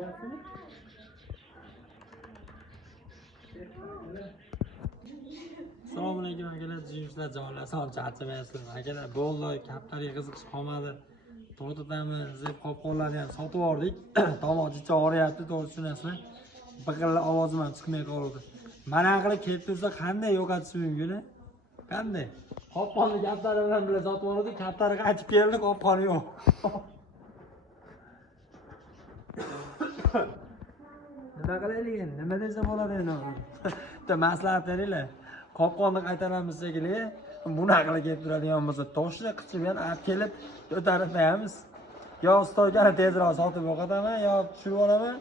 Assalomu alaykum akalar, jiyishlar, jonlar, sog' charchamayapsizlar. Akalar, bo'ldi, kaptarga qiziqish qolmadi. To'xtatamiz deb qopqonlarni ham sotib yubordik. Tomoq ichi og'riyapti, to'g'ri tushunasizlar. Biqirla ovozim ham chiqmay qoldi. Mana qilib kelib tursa qanday yo'qotish mumkin? Qanday? Qopqonni kaptari bilan birga sotib yubordik, kaptari qaytib keldi, qopqoni yo'q. Nima qilaylik endi? Nima desa bo'ladi endi? Bitta maslahat beringlar. Qopqonni qaytaramiz shekilli. Bunaqa qilib kelib turadigan bo'lsa, toshni qichib yana olib kelib ko'tarib qo'yamiz. Yo stoykani tezroq sotib yo'qotaman, yo tushirib olaman,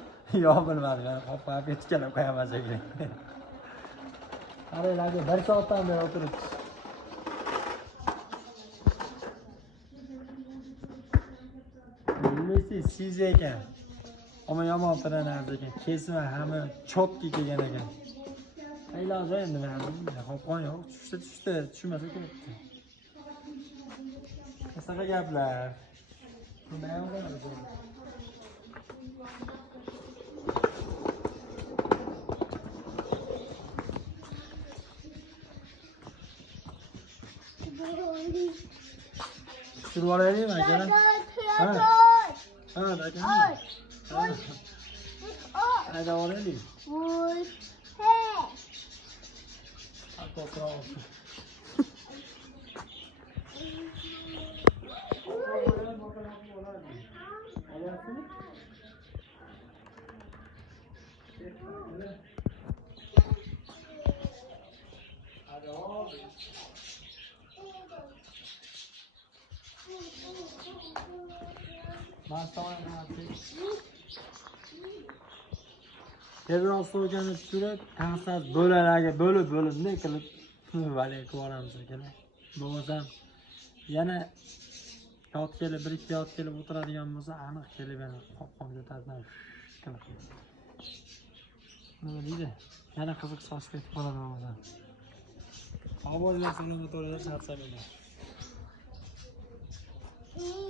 yo bilmadim. Yani qopqonni olib ketkilab qo'yaman shekilli. Qaranglar, 1 soatdan beri o'tiribmiz. Bilmaysiz, siz ekan. Ama yomon tiranardi ekan. Kesma hamma chotki kelgan ekan. Iloji endi mana qopqon yo'q. Tushdi, tushmasa ketdi. Qanaqa gaplar? Nima bo'ladi? Tushirib olaylikmi akalar? Ha, aka. Hayda olaylik. Tezroq so'yganni tushirib, ta'sir bo'lalarga bo'lib ne qilib valey qilamiz akalar. Bo'lmasam yana yot kelib, 1-2 yot kelib o'tiradigan bo'lsa, aniq kelib yana qopqon ko'tardan qilib. Nima deydi? Yana qiziq sochib ketib qoladi bo'lmasam. Avvallar sizga motorlar charchamaydi.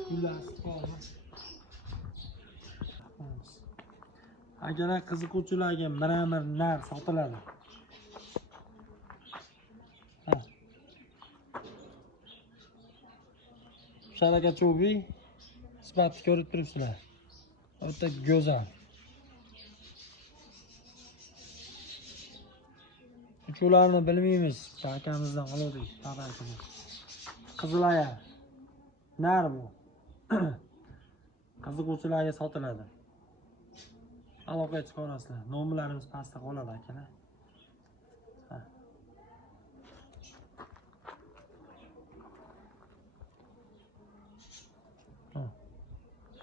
Xullas, qoldi. Akalar, qiziquvchilarga miramir narx sotiladi. Sharaka cho'bi sifatni ko'rib turibsizlar. O'ta go'zal. Uchularni bilmaymiz. Akamizdan oldik, tabarkini. Qizilaya. Nar bu. Qiziquvchilarga sotiladi. Aloqa chiqarasizlar. Nomerlarimiz pastda qoladi akalar.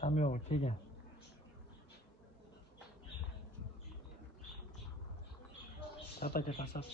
Ham yo'q, kelgan. Tataga tashlab